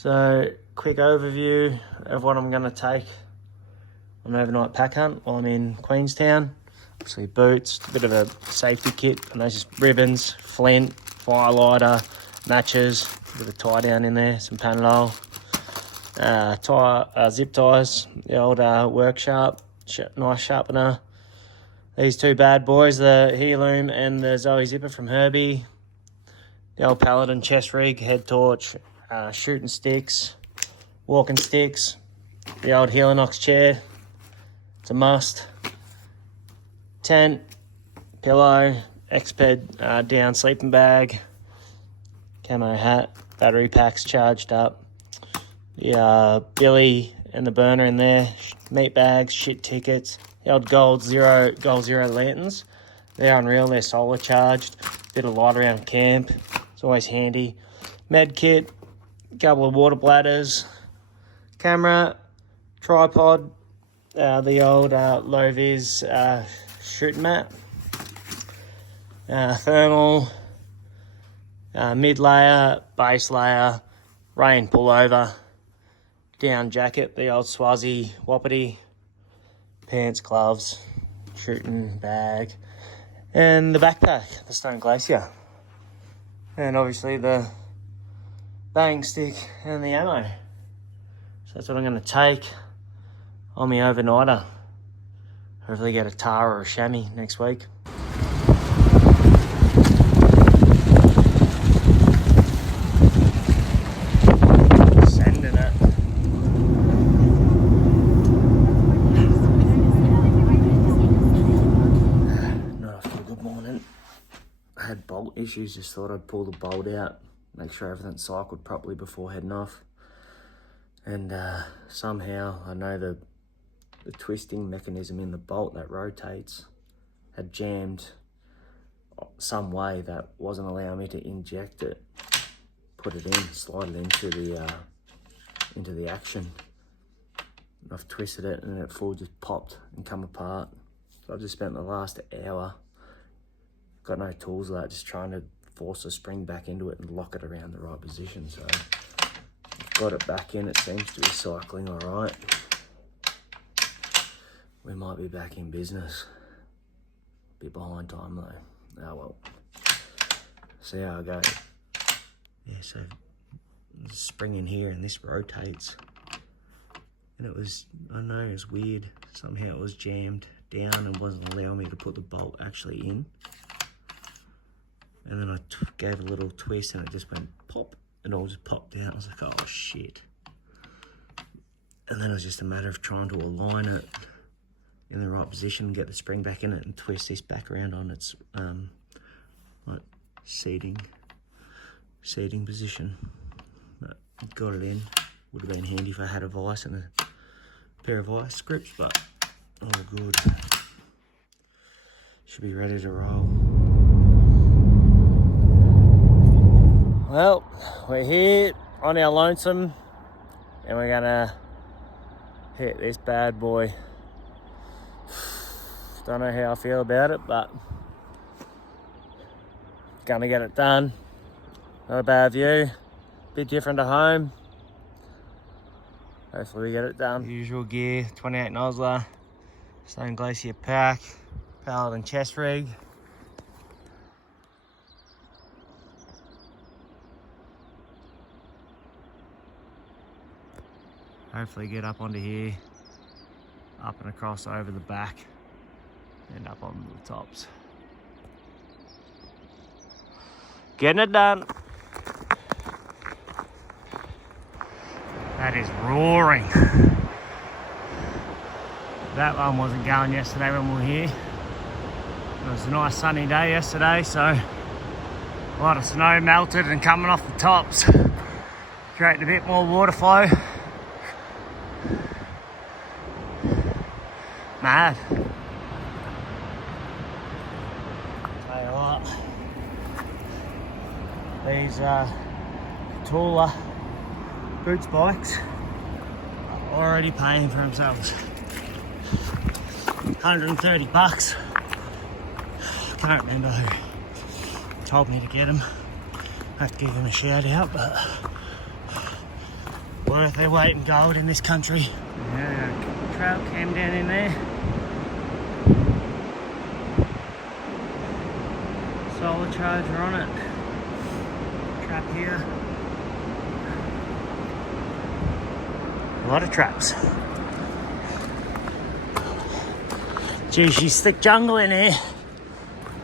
So, quick overview of what I'm going to take on an overnight pack hunt while I'm in Queenstown. Obviously boots, a bit of a safety kit, and those just ribbons, flint, fire lighter, matches, a bit of tie down in there, some Panadol, zip ties, the old work sharp, knife sharpener. These two bad boys, the Heirloom and the Zoe Zipper from Herbie, the old Paladin chest rig, head torch, shooting sticks, walking sticks, the old Helinox chair, it's a must, tent, pillow, Xped down sleeping bag, camo hat, battery packs charged up, the billy and the burner in there, meat bags, shit tickets, the old gold zero lanterns. They're unreal, they're solar charged, bit of light around camp, it's always handy. Med kit, couple of water bladders, camera, tripod, the old low-vis shooting mat, thermal, mid-layer, base layer, rain pullover, down jacket, the old Swazi Wapiti, pants, gloves, shooting bag, and the backpack, the Stone Glacier, and obviously the bang stick and the ammo. So that's what I'm going to take on my overnighter. Hopefully get a tar or a chamois next week. Sending it. Not after a good morning. I had bolt issues, just thought I'd pull the bolt out, make sure everything's cycled properly before heading off. And somehow, I know the twisting mechanism in the bolt that rotates had jammed some way that wasn't allowing me to inject it, put it in, slide it into the action. And I've twisted it and it full just popped and come apart. So I've just spent the last hour, got no tools of that, just trying to force the spring back into it and lock it around the right position. So I've got it back in, it seems to be cycling all right. We might be back in business. A bit behind time though. Oh well. See how I go. Yeah, so there's a spring in here and this rotates. And it was, I don't know, it was weird. Somehow it was jammed down and wasn't allowing me to put the bolt actually in. And then I gave a little twist and it just went pop and all just popped out. I was like, oh shit. And then it was just a matter of trying to align it in the right position and get the spring back in it and twist this back around on its like seating position. But got it in. Would have been handy if I had a vise and a pair of vice grips, but all good. Should be ready to roll. Well, we're here on our lonesome and we're gonna hit this bad boy. Don't know how I feel about it, but gonna get it done. Not a bad view, bit different to home. Hopefully we get it done. Usual gear, 28 Nosler, Stone Glacier pack, Paladin chest rig. Hopefully get up onto here, up and across over the back, and up on the tops. Getting it done. That is roaring. That one wasn't going yesterday when we were here. It was a nice sunny day yesterday, so a lot of snow melted and coming off the tops. Creating a bit more water flow. Mad. Tell you what, these taller boots bikes are already paying for themselves. 130 bucks. Can't remember who told me to get them. I have to give him a shout out, but worth their weight in gold in this country. Yeah, trail cam down in there. Solar charger on it. Trap here. A lot of traps. Gee, she's thick jungle in here.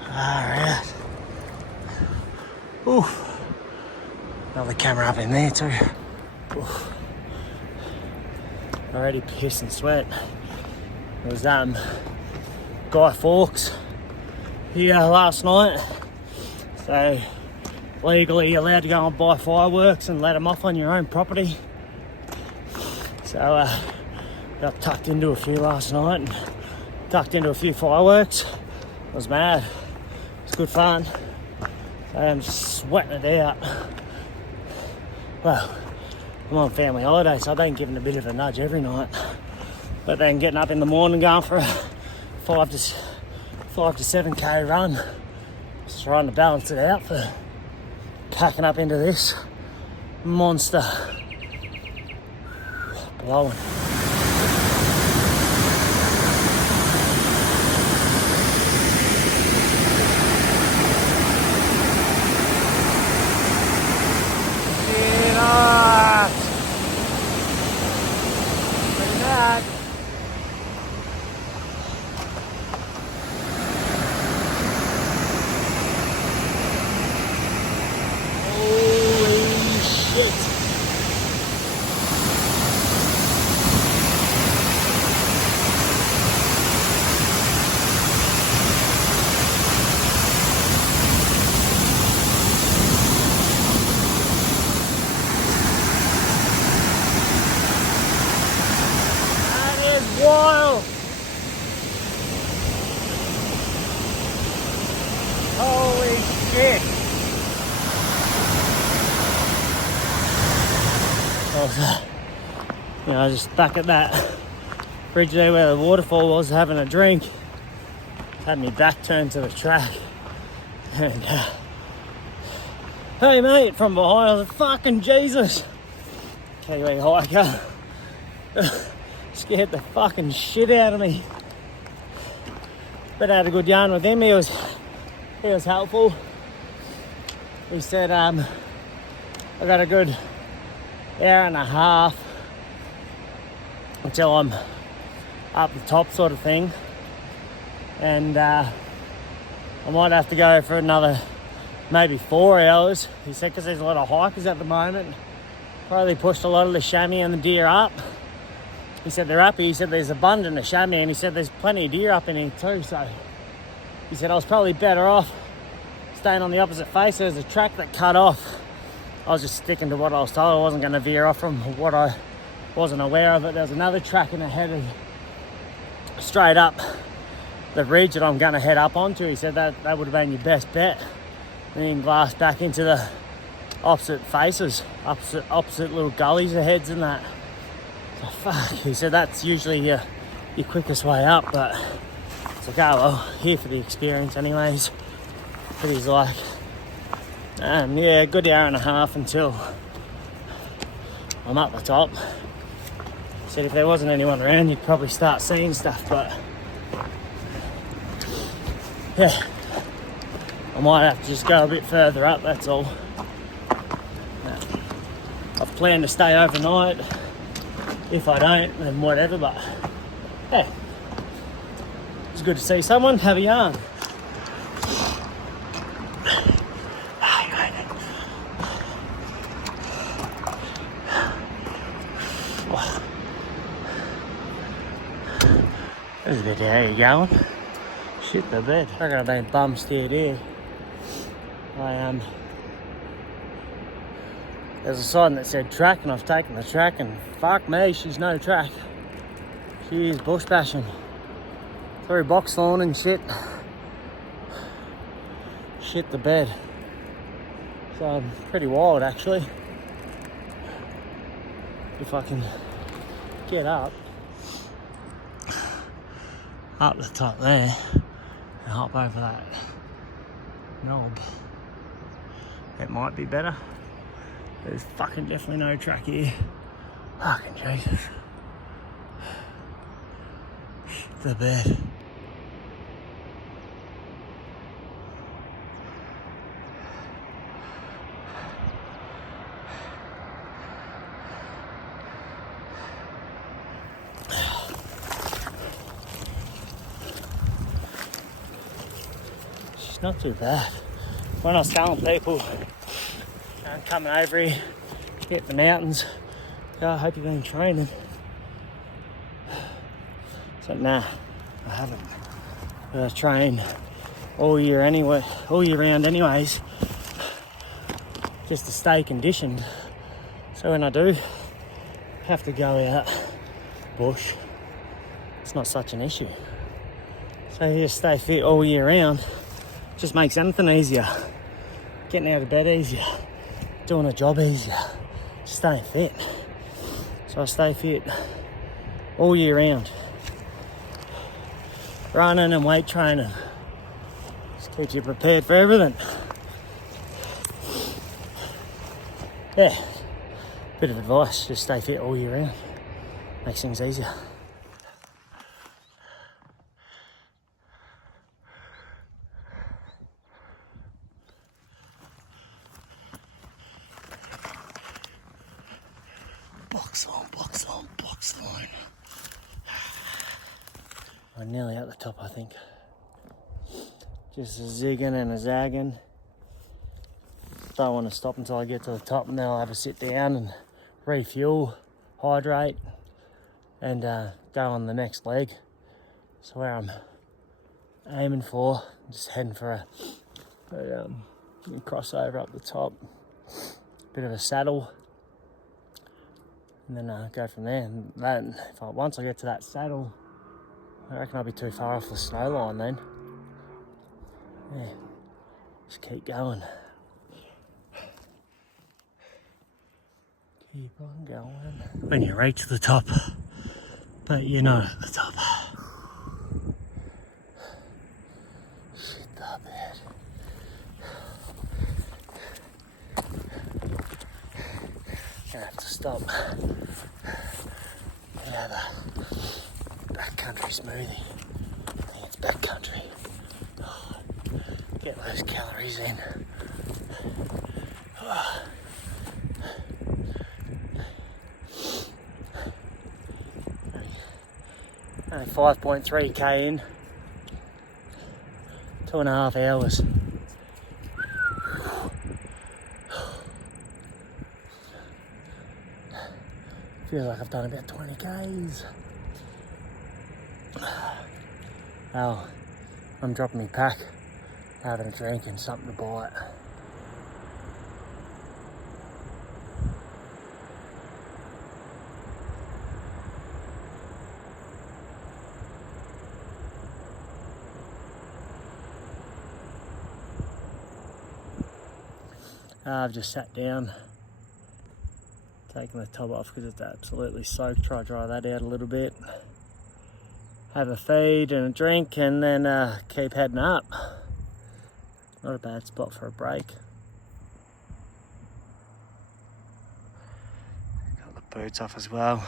Alright. Ooh. Another camera up in there too. Ooh. Already piss and sweat. It was Guy Fawkes here last night. So legally you're allowed to go and buy fireworks and let them off on your own property. So got tucked into a few last night and tucked into a few fireworks. It was mad. It was good fun. I'm just sweating it out. Well, I'm on family holiday, so I've been given a bit of a nudge every night. But then getting up in the morning, going for a 5 to 7k run, just trying to balance it out for packing up into this monster. Blowing. Wild! Holy shit! I was just back at that bridge there where the waterfall was, having a drink. Had my back turned to the track, and hey mate, from behind, I was like, fucking Jesus! Kiwi hiker. Scared the fucking shit out of me. But I had a good yarn with him. He was helpful. He said I got a good hour and a half until I'm up the top, sort of thing, and I might have to go for another maybe 4 hours. He said because there's a lot of hikers at the moment. Probably pushed a lot of the chamois and the deer up. He said they're happy. He said there's abundant of chamois, and he said there's plenty of deer up in here too. So he said I was probably better off staying on the opposite face. There's a track that cut off. I was just sticking to what I was told. I wasn't going to veer off from what I wasn't aware of. It. There was another track in the head straight up the ridge that I'm going to head up onto. He said that would have been your best bet. And then blast back into the opposite faces, opposite little gullies of heads and that. Fuck, he said that's usually your quickest way up, but it's like, oh well, here for the experience anyways. But he's like, yeah, a good hour and a half until I'm up the top. He said if there wasn't anyone around, you'd probably start seeing stuff, but yeah, I might have to just go a bit further up, that's all. I've planned to stay overnight. If I don't, then whatever, but hey, it's good to see someone, have a yarn. There's a bit of how you going. Shit the bed. I reckon I've been bum steered here. There's a sign that said track, and I've taken the track, and fuck me, she's no track. She is bush bashing through box lawn and shit. Shit the bed. So pretty wild actually. If I can get up the top there and hop over that knob, it might be better. There's fucking definitely no track here. Fucking Jesus. The bed. It's not too bad. When I was telling people, I'm coming over here, hit the mountains, I hope you've been training. So nah, I haven't. I train all year anyway, all year round anyways, just to stay conditioned. So when I do have to go out bush, it's not such an issue. So you just stay fit all year round, just makes anything easier. Getting out of bed easier, doing a job easier, staying fit. So I stay fit all year round. Running and weight training just keeps you prepared for everything. Yeah, bit of advice, just stay fit all year round. Makes things easier. Box on. I'm nearly at the top, I think. Just a zigging and a zagging. Don't want to stop until I get to the top, and then I'll have to sit down and refuel, hydrate, and go on the next leg. So where I'm aiming for, I'm just heading for a crossover up the top, bit of a saddle, and then go from there. And then once I get to that saddle, I reckon I'll be too far off the snow line then. Yeah, just keep going. Keep on going. When you reach the top, but you're not at the top. Shit the bed. Gonna have to stop. Yeah, the backcountry smoothie. I think it's backcountry. Oh, get those calories in. Oh. Only 5.3k in, 2.5 hours. Feels like I've done about 20 k's. Oh, I'm dropping my pack, having a drink and something to bite. I've just sat down, taking the top off because it's absolutely soaked. Try to dry that out a little bit. Have a feed and a drink, and then keep heading up. Not a bad spot for a break. Got the boots off as well.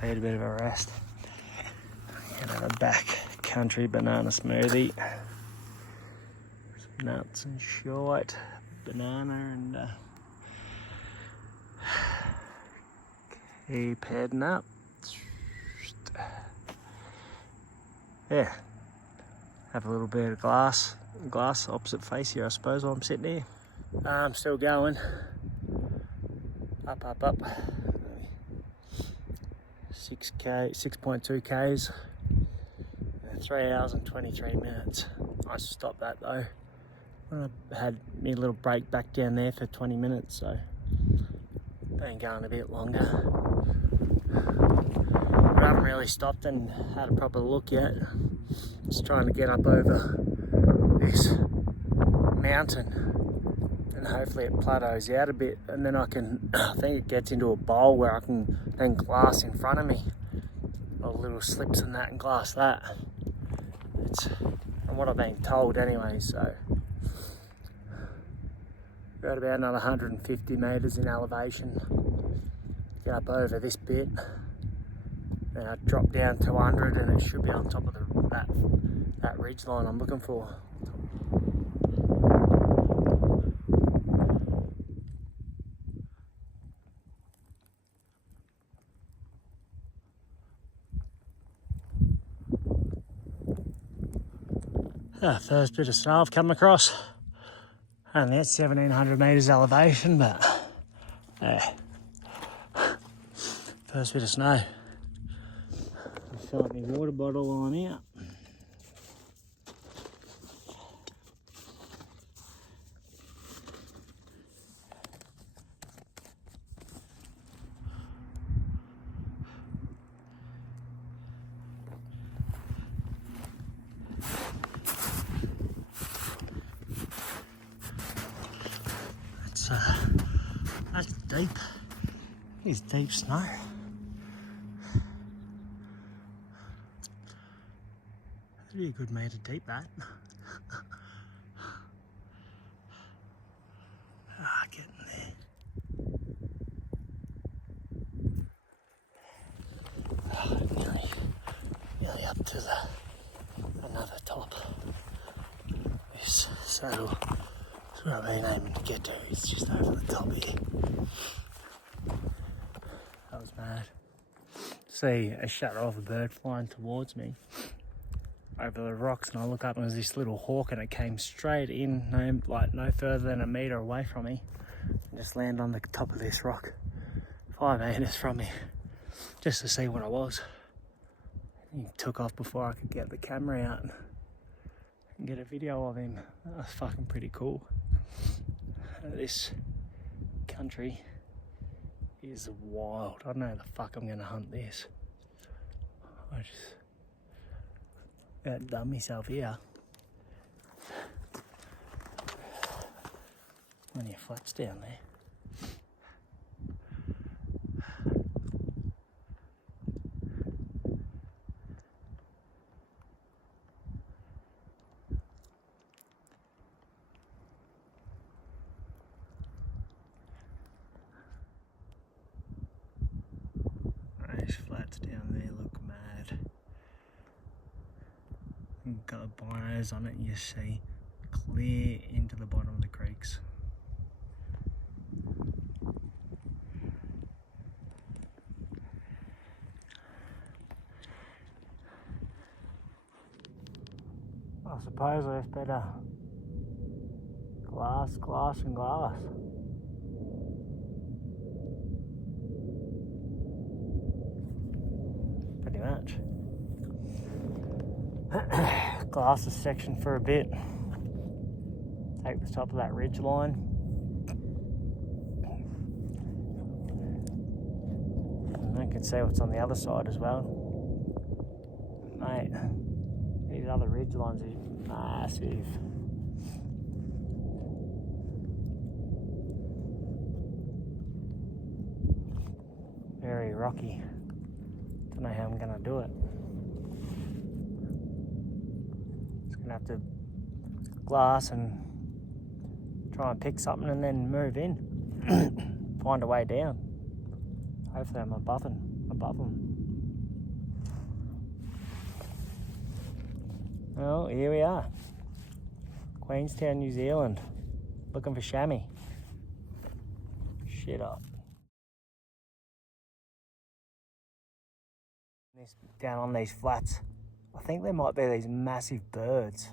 Feed a bit of a rest. And have a back country banana smoothie. Some nuts and shite. Banana and keep heading up. Yeah, have a little bit of glass opposite face here, I suppose, while I'm sitting here. I'm still going up 6.2 k's, 3 hours and 23 minutes. I stopped that though. I had me a little break back down there for 20 minutes, so been going a bit longer. But I haven't really stopped and had a proper look yet. Just trying to get up over this mountain, and hopefully it plateaus out a bit, and then I think it gets into a bowl where I can then glass in front of me, or little slips and that, and glass that. It's from what I've been told anyway, so. Got about another 150 metres in elevation get up over this bit, then I drop down 200 and it should be on top of that ridge line I'm looking for. First bit of snow I've come across. Only at 1700 metres elevation, but yeah. First bit of snow. I'll fill up my water bottle on out. That's deep. It's deep snow. That'd be a good metre deep, that. Getting there. Nearly up to another top. This saddle is what I've been aiming to get to. It's just over the top here. That was mad. See a shadow of a bird flying towards me over the rocks, and I look up and there's this little hawk, and it came straight in, no further than a metre away from me, and just landed on the top of this rock 5 metres from me, just to see what I was. He took off before I could get the camera out and get a video of him. That was fucking pretty cool. This country is wild. I don't know how the fuck I'm gonna hunt this. I just outdone myself here. Plenty of flats down there. Those flats down there look mad. Got binos on it, you see clear into the bottom of the creeks. I suppose there's better glass and glass. Pretty much. Glass is sectioned for a bit. Take the top of that ridge line. And I can see what's on the other side as well. Mate, these other ridge lines are massive. Very rocky. Don't know how I'm gonna do it. Gonna have to glass and try and pick something and then move in. Find a way down. Hopefully I'm above them. Well, here we are. Queenstown, New Zealand. Looking for chamois. Shit up. Down on these flats. I think there might be these massive birds.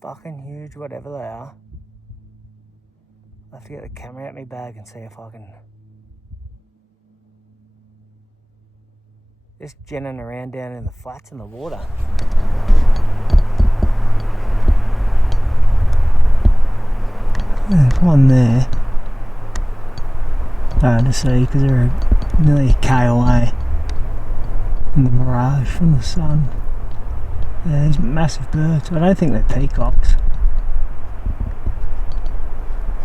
Fucking huge, whatever they are. I'll have to get the camera out my bag and see if I can. Just ginning around down in the flats in the water. There's one there. Hard to see because they're nearly a K away in the mirage from the sun. Yeah, these massive birds. I don't think they're peacocks.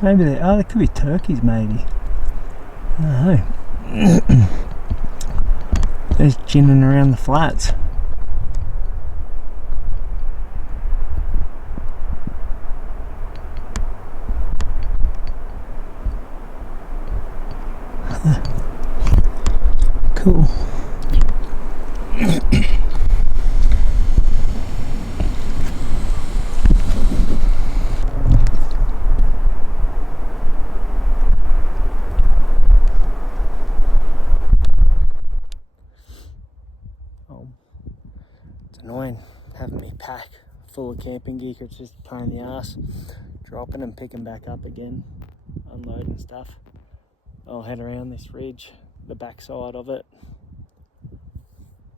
Maybe they could be turkeys maybe. I don't know. They're just ginning around the flats. Cool. It's annoying having me pack full of camping gear. It's just a pain in the ass. Dropping and picking back up again, unloading stuff. I'll head around this ridge, the backside of it,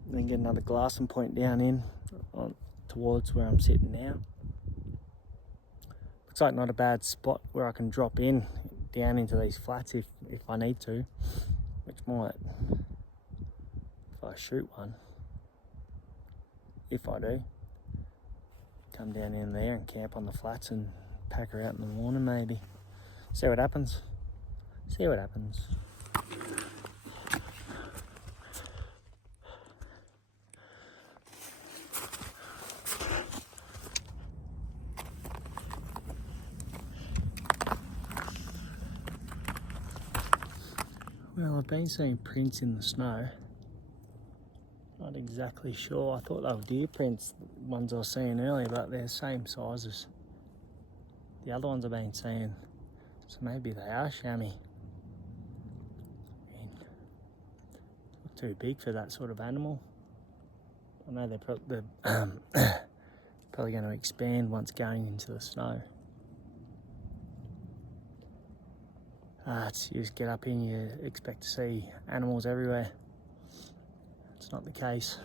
then get another glassing point down in towards where I'm sitting now. Looks like not a bad spot where I can drop in down into these flats if I need to, which might, if I shoot one, if I do, come down in there and camp on the flats and pack her out in the morning maybe. See what happens. See what happens. Well, I've been seeing prints in the snow. Not exactly sure. I thought they were deer prints, the ones I was seeing earlier, but they're the same size as the other ones I've been seeing. So maybe they are chamois. Not too big for that sort of animal. I know they're probably going to expand once going into the snow. You just get up in, you expect to see animals everywhere. It's not the case.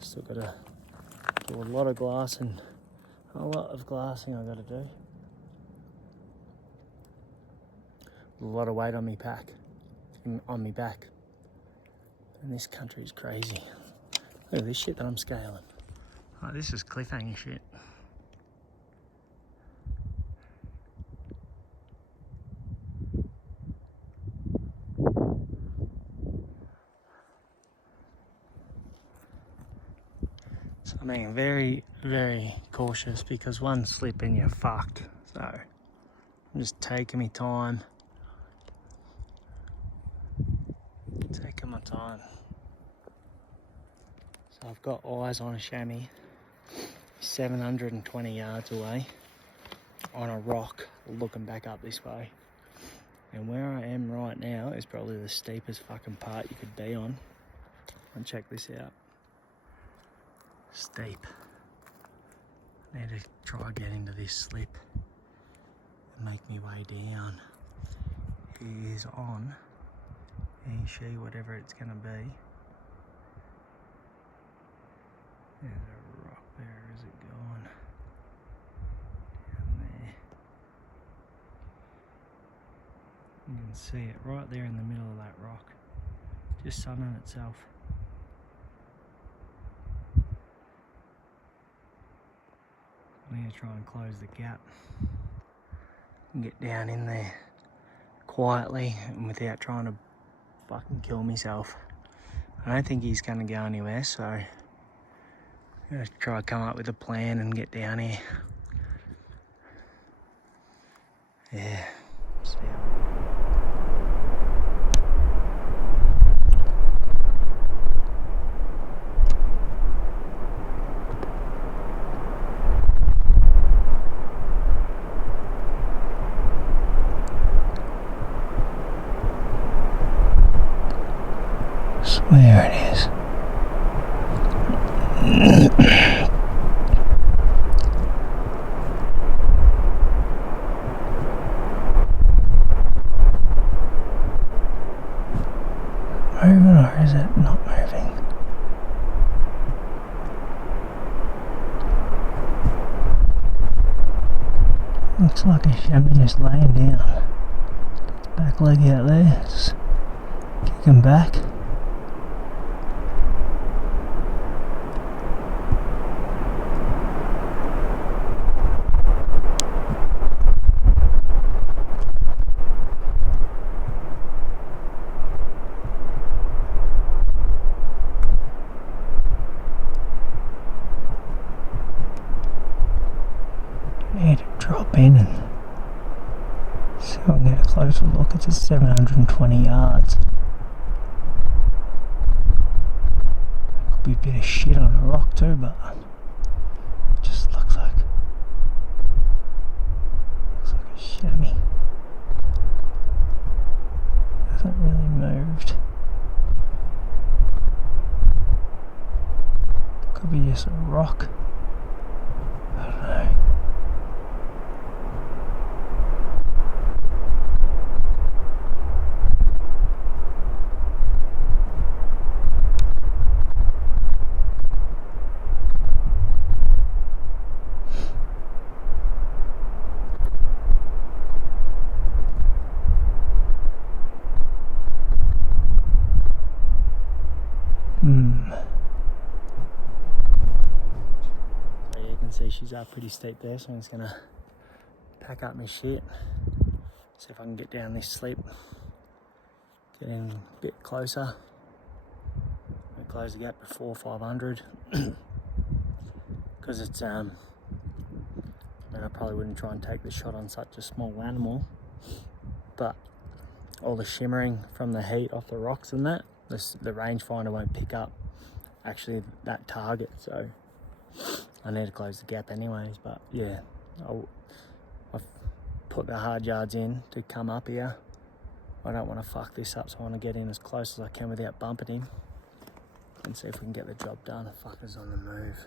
Still got to do a lot of glassing. A lot of glassing I've got to do. A lot of weight on me pack, on me back. And this country is crazy. Look at this shit that I'm scaling. Oh, this is cliffhanger shit. So I'm being very, very cautious because one slip and you're fucked. So I'm just taking my time. Taking my time. So I've got eyes on a chamois 720 yards away on a rock looking back up this way. And where I am right now is probably the steepest fucking part you could be on. And check this out. Steep. I need to try get into this slip and make me way down. He is on. He, she, whatever it's going to be. There's a rock there. Is it going? Down there. You can see it right there in the middle of that rock. Just sunning itself. I'm going to try and close the gap and get down in there quietly and without trying to fucking kill myself. I don't think he's going to go anywhere, so I'm going to try to come up with a plan and get down here. Yeah, see how There it is. Moving, or is it not moving? Looks like a chamois just laying down. Back leg out there, just kicking back. Need to drop in and see I'll get a closer look. It's at 720 yards. Could be a bit of shit on a rock too, but it just looks like a chamois. Hasn't really moved. Could be just a rock. I don't know. You can see she's up pretty steep there, so I'm just gonna pack up my shit, see if I can get down this slip, get in a bit closer, and close the gap before 500. Because it's I mean, I probably wouldn't try and take the shot on such a small animal, but all the shimmering from the heat off the rocks and that, the rangefinder won't pick up actually that target, so I need to close the gap anyways. But yeah, I've put the hard yards in to come up here. I don't want to fuck this up, so I want to get in as close as I can without bumping him and see if we can get the job done. The fucker's on the move.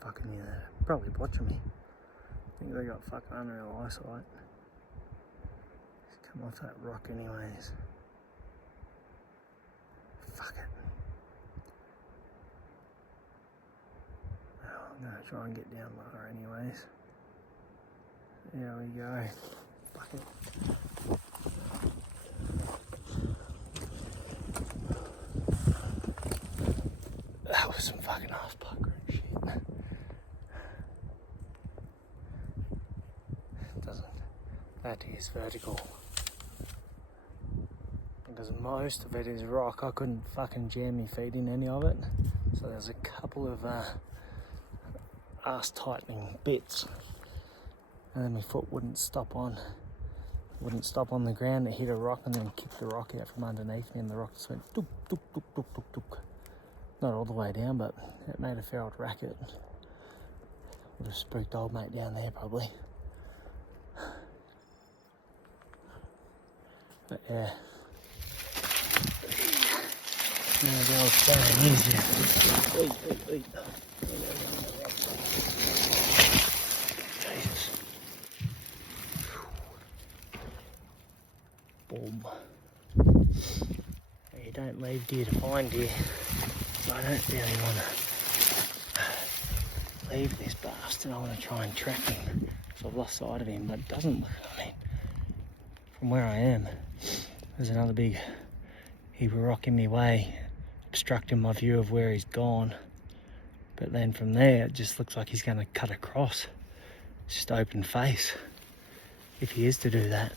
Fucking yeah, they're probably watching me. I think they got fucking unreal eyesight. Just come off that rock anyways. Fuck it. Oh, I'm gonna try and get down lower anyways. There we go. Fuck it. That was some fucking ass pucker and shit. That is vertical. Because most of it is rock, I couldn't fucking jam my feet in any of it. So there's a couple of ass tightening bits. And then my foot wouldn't stop on the ground. It hit a rock and then kicked the rock out from underneath me, and the rock just went dook, dook, dook, dook, dook, dook. Not all the way down, but it made a fair old racket. Would have spooked old mate down there probably. But yeah. Now the old saying is, Jesus. Boom. You don't leave deer to find deer. I don't really want to leave this bastard. I want to try and track him. So I've lost sight of him, but it doesn't look, I mean, from where I am, there's another big heap of rock in my way, obstructing my view of where he's gone. But then from there, it just looks like he's going to cut across. It's just open face, if he is to do that.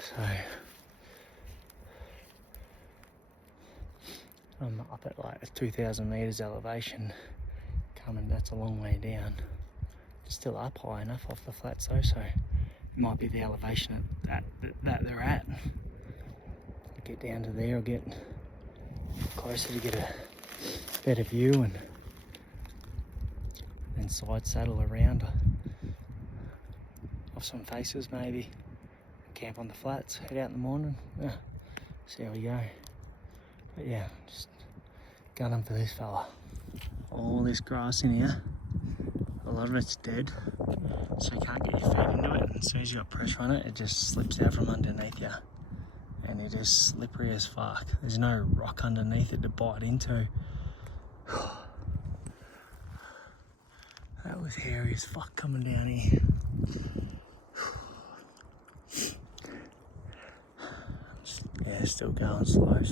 So I'm up at like 2,000 meters elevation, coming, that's a long way down. It's still up high enough off the flats though, so it might be the elevation that they're at. Get down to there or get closer to get a better view and side saddle around off some faces maybe. Camp on the flats, head out in the morning, see how we go. But yeah, just gunning for this fella. All this grass in here, a lot of it's dead, so you can't get your feet into it. As soon as you got pressure on it, it just slips out from underneath you. And it is slippery as fuck. There's no rock underneath it to bite into. That was hairy as fuck coming down here. Yeah, still going slow. It's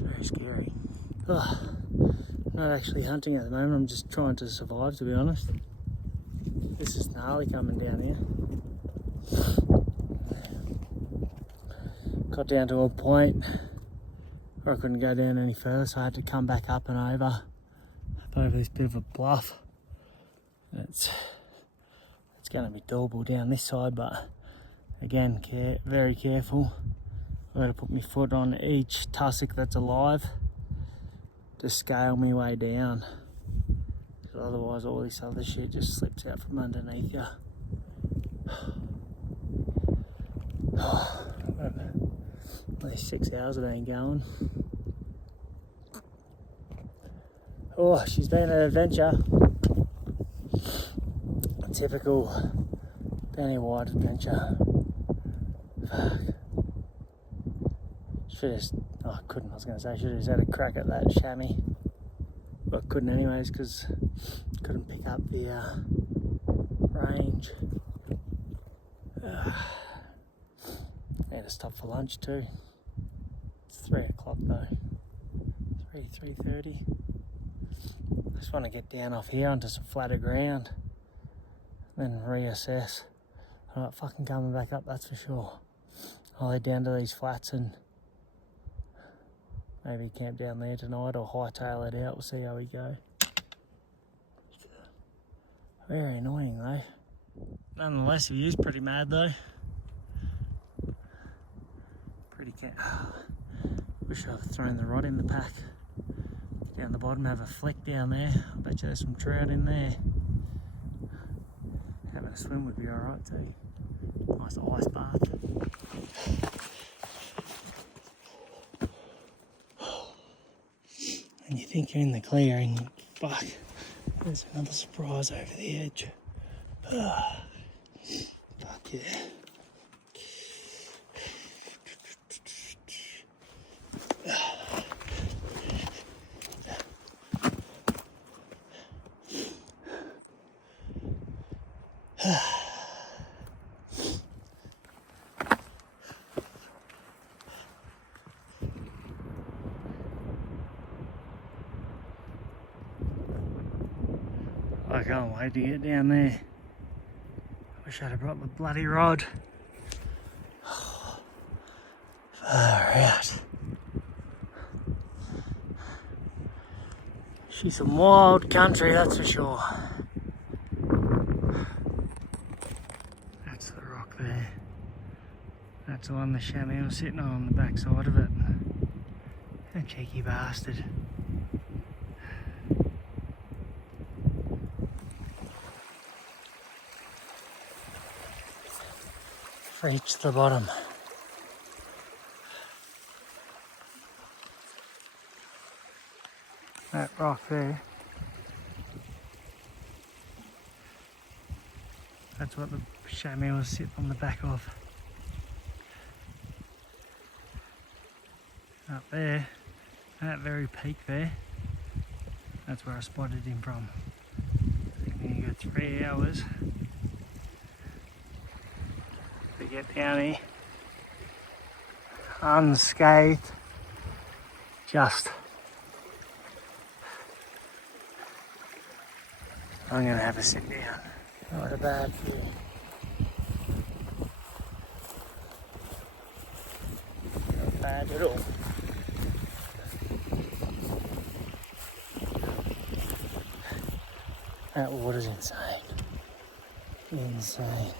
very scary. Not actually hunting at the moment, I'm just trying to survive, to be honest. This is gnarly coming down here. Got down to a point I couldn't go down any further, so I had to come back up and over this bit of a bluff. It's going to be doable down this side, but again, very careful. I've got to put my foot on each tussock that's alive to scale my way down, because otherwise all this other shit just slips out from underneath you. At least 6 hours it ain't going. Oh, she's been an adventure. A typical Penny White adventure. Fuck. I couldn't, I was going to say, should have just had a crack at that chamois. But couldn't anyways, because couldn't pick up the range. Need to stop for lunch too. It's 3 o'clock though. 3:30. I just want to get down off here onto some flatter ground, then reassess. I'm not fucking coming back up, that's for sure. I'll head down to these flats and maybe camp down there tonight or hightail it out. We'll see how we go. Very annoying though. Nonetheless, the view's pretty mad though. Wish I'd thrown the rod in the pack. Down the bottom, have a flick down there. I bet you there's some trout in there. Having a swim would be alright too. Nice ice bath. And you think you're in the clear and fuck, there's another surprise over the edge. Fuck yeah. I can't wait to get down there. Wish I'd have brought my bloody rod. Far out. She's some wild country, that's for sure. That's the rock there. That's the one the chamois was sitting on the back side of it. A cheeky bastard. Reach the bottom. That rock there. That's what the chamois was sitting on the back of. Up there, that very peak there, that's where I spotted him from. You go 3 hours to get down here unscathed. I'm gonna have a sit down. Not a bad view. Not bad at all. That water's insane. Insane.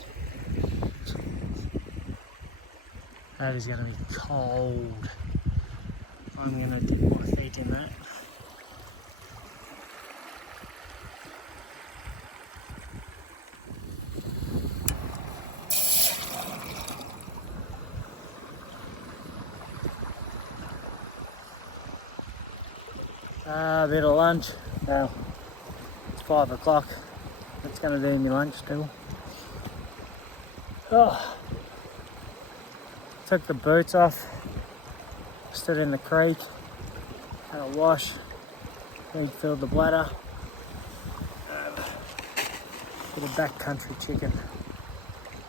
That is gonna be cold. I'm gonna dip my feet in that. A bit of lunch. Well, it's 5 o'clock. It's going to do me lunch still. Oh. Took the boots off. Stood in the creek. Had a wash. Refilled the bladder. Bit of backcountry chicken.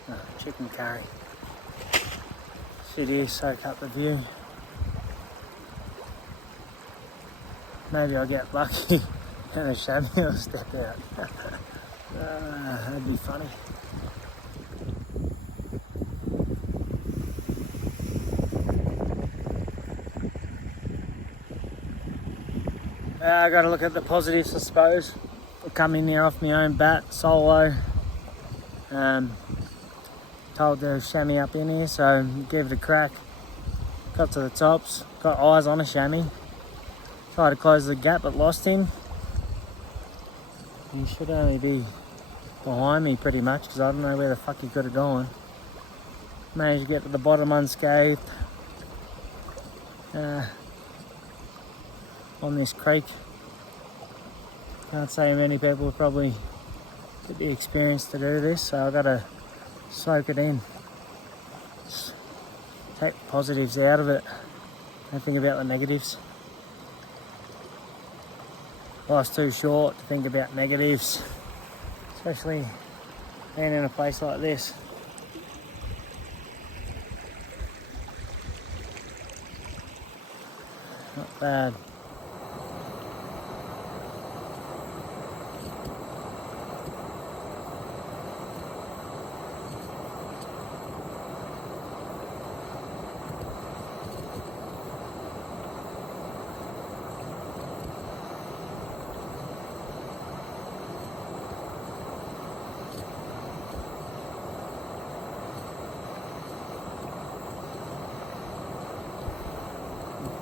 No, chicken curry. Sit here, soak up the view. Maybe I'll get lucky and a chamois will step out. That'd be funny. I got to look at the positives, I suppose. I come in here off my own bat, solo. Told the chamois up in here, so gave it a crack. Got to the tops, got eyes on a chamois. Tried to close the gap, but lost him. He should only be behind me pretty much, because I don't know where the fuck he could have gone. Managed to get to the bottom unscathed. On this creek. Can't say many people have probably get the experience to do this, so I've got to soak it in. Just take the positives out of it. Don't think about the negatives. Life's too short to think about negatives, especially being in a place like this. Not bad.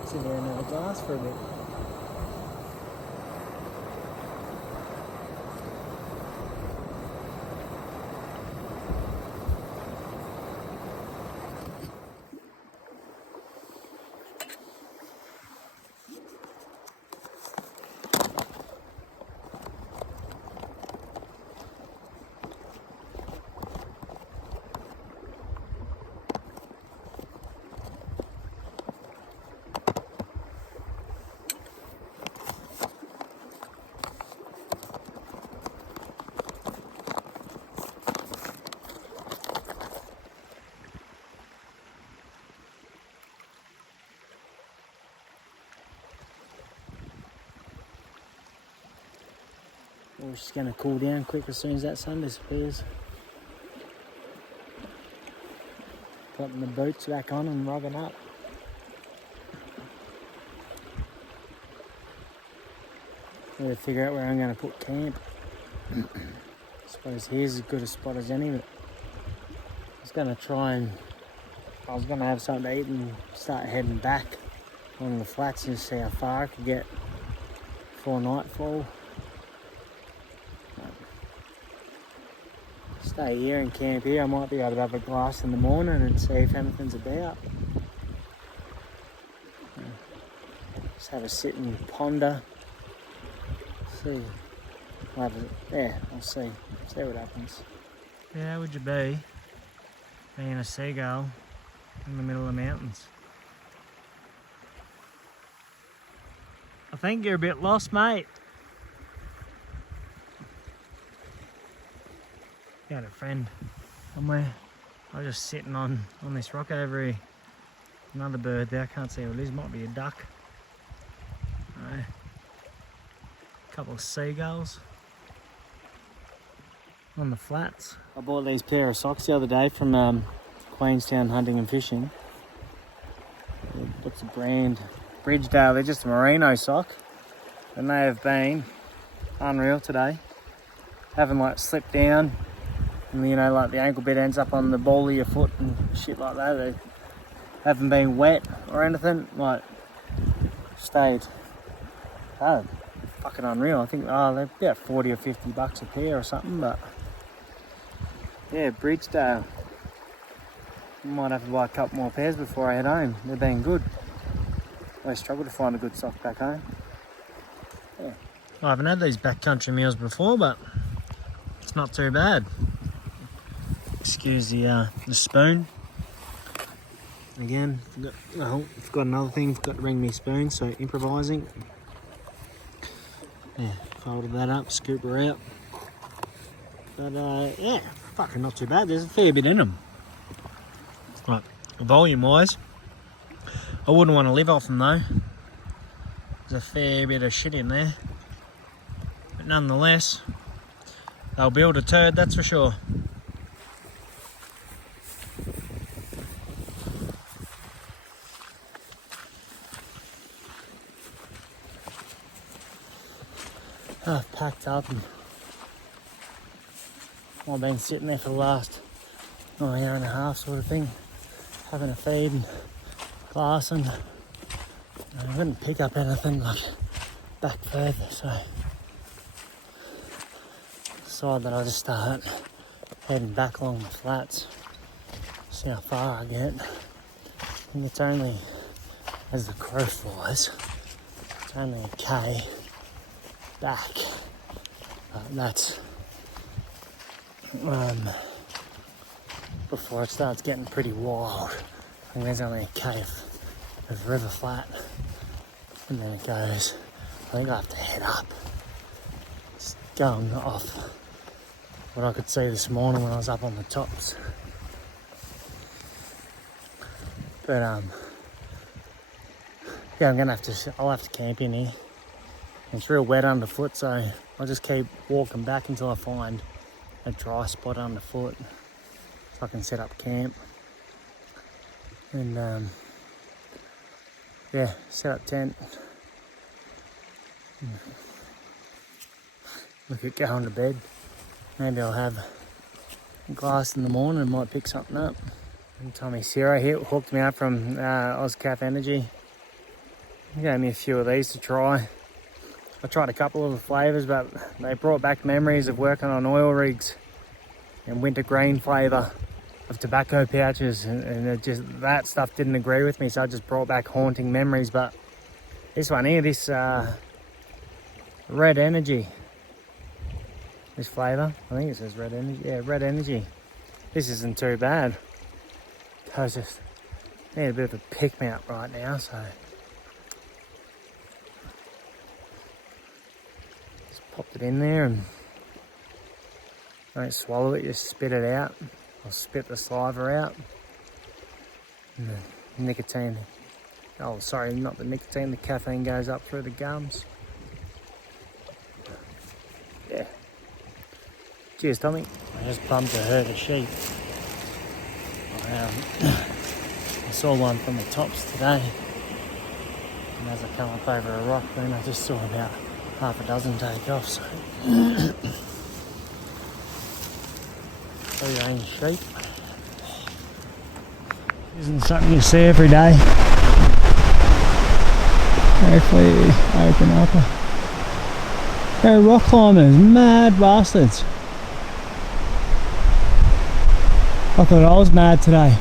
Sit there and have a glass for a bit. We're just going to cool down quick as soon as that sun disappears. Putting the boots back on and rubbing up. Got to figure out where I'm going to put camp. I suppose here's as good a spot as any, but I was going to have something to eat and start heading back on the flats and see how far I could get before nightfall. Stay here and camp here. I might be able to have a glass in the morning and see if anything's about. Just have a sit and ponder. See. I'll see. See what happens. Yeah, how would you be being a seagull in the middle of the mountains? I think you're a bit lost, mate. Got a friend somewhere. I was just sitting on this rock over here. Another bird there, I can't see what it is, might be a duck. A couple of seagulls on the flats. I bought these pair of socks the other day from Queenstown Hunting and Fishing. What's the brand? Bridgedale, they're just a merino sock. And they have been unreal today. Haven't like slipped down. And you know, like the ankle bit ends up on the ball of your foot and shit like that. They haven't been wet or anything. Like, stayed. Oh, fucking unreal. I think they're about 40 or 50 bucks a pair or something. But yeah, Bridgedale. Might have to buy a couple more pairs before I head home. They've been good. I struggle to find a good sock back home. Yeah. I haven't had these backcountry meals before, but it's not too bad. Excuse the spoon. Again, forgot another thing. Forgot to bring me spoon, so improvising. Yeah, folded that up, scoop her out. But yeah, fucking not too bad. There's a fair bit in them. Right, volume-wise, I wouldn't want to live off them though. There's a fair bit of shit in there. But nonetheless, they'll build a turd, that's for sure. I've packed up and I've been sitting there for the last hour and a half sort of thing, having a feed and glassing. I didn't pick up anything like back further, so I decided that I'll just start heading back along the flats, see how far I get. And it's only, as the crow flies, it's only a K back. That's before it starts getting pretty wild. I think there's only a K of river flat, and then it goes. I think I have to head up. It's going off what I could see this morning when I was up on the tops. But yeah, I'll have to camp in here. It's real wet underfoot, so I'll just keep walking back until I find a dry spot underfoot so I can set up camp. And yeah, set up tent. Look at going to bed. Maybe I'll have a glass in the morning and might pick something up. And Tommy Sierra hooked me up from Ozcaf Energy. He gave me a few of these to try. I tried a couple of the flavours, but they brought back memories of working on oil rigs and wintergreen flavour of tobacco pouches, and it just, that stuff didn't agree with me, so I just brought back haunting memories. But this one here, this Red Energy, this flavour, I think it says Red Energy, yeah, Red Energy. This isn't too bad. I just need a bit of a pick-me-up right now, so just popped it in there and don't swallow it, just spit it out. I'll spit the saliva out. And the nicotine, oh sorry, not the nicotine, the caffeine goes up through the gums. Yeah. Cheers, Tommy. I just bumped a herd of sheep. I saw one from the tops today, and as I come up over a rock, then I just saw about half a dozen take off. So free range sheep isn't something you see every day. Hopefully open up. They're rock climbers, mad bastards. I thought I was mad today.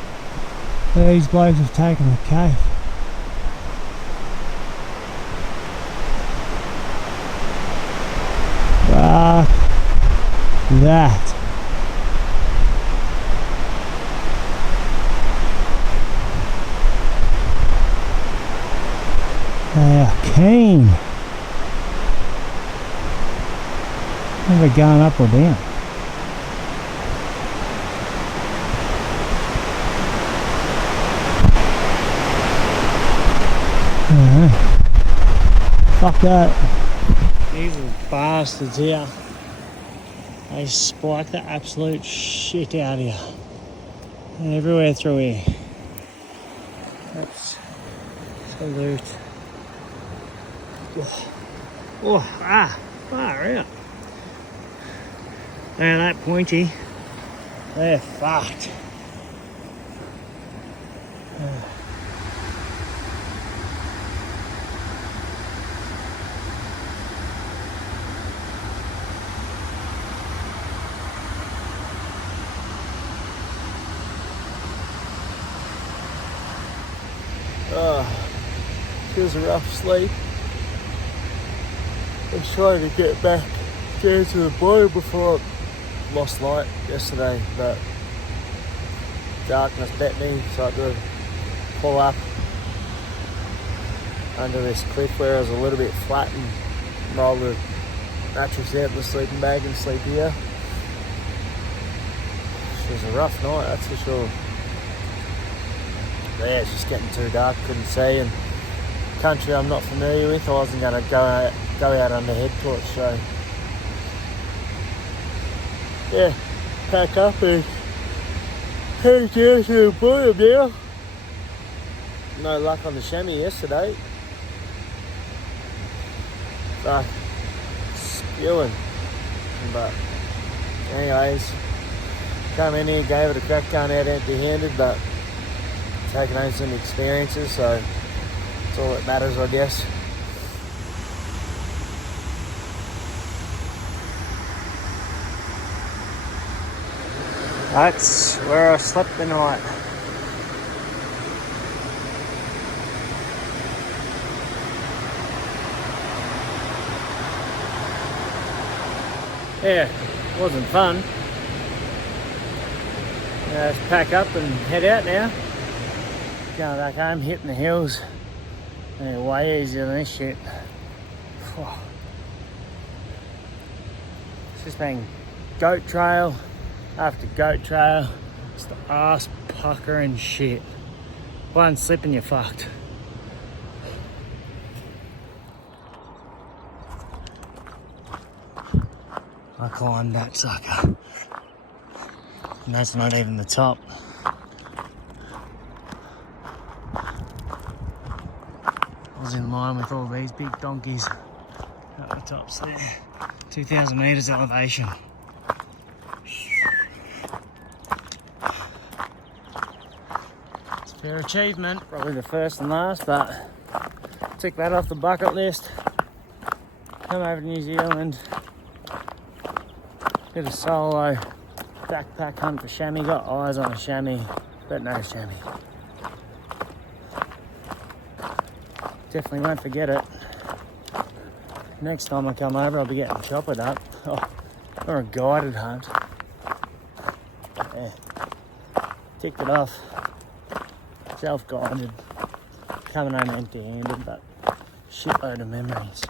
These blokes have taken the cave. Fuck that. They are keen. Are they going up or down? Fuck that. These little bastards here. They spike the absolute shit out of you. Everywhere through here. Absolute. Far out. They're that pointy. They're fucked. Feels a rough sleep. I was trying to get back down to the bottom before I lost light yesterday, but darkness bet me, so I had to pull up under this cliff where I was a little bit flat and roll the mattress out of the sleeping bag and sleep here. It was a rough night, that's for sure. But yeah, it's just getting too dark, couldn't see, and country I'm not familiar with, I wasn't going to go out under head torch, so yeah, pack up and head down to the bottom now. No luck on the chamois yesterday, but viewing. But anyways, come in here, gave it a crack, going out empty-handed, but taking home some experiences, so that's all that matters, I guess. That's where I slept the night. Yeah, wasn't fun. Let's pack up and head out now. Going back home, hitting the hills. They're way easier than this shit. It's just been goat trail after goat trail. It's the ass puckering shit. One slip and you're fucked. I climbed that sucker. And that's not even the top. I was in line with all these big donkeys at the tops there. 2,000 metres elevation. It's a fair achievement. Probably the first and last, but tick that off the bucket list. Come over to New Zealand. Did a solo backpack hunt for chamois. Got eyes on a chamois, but no chamois. Definitely won't forget it. Next time I come over, I'll be getting choppered up. Or a guided hunt. Yeah. Ticked it off. Self-guided. Coming home empty-handed, but shitload of memories.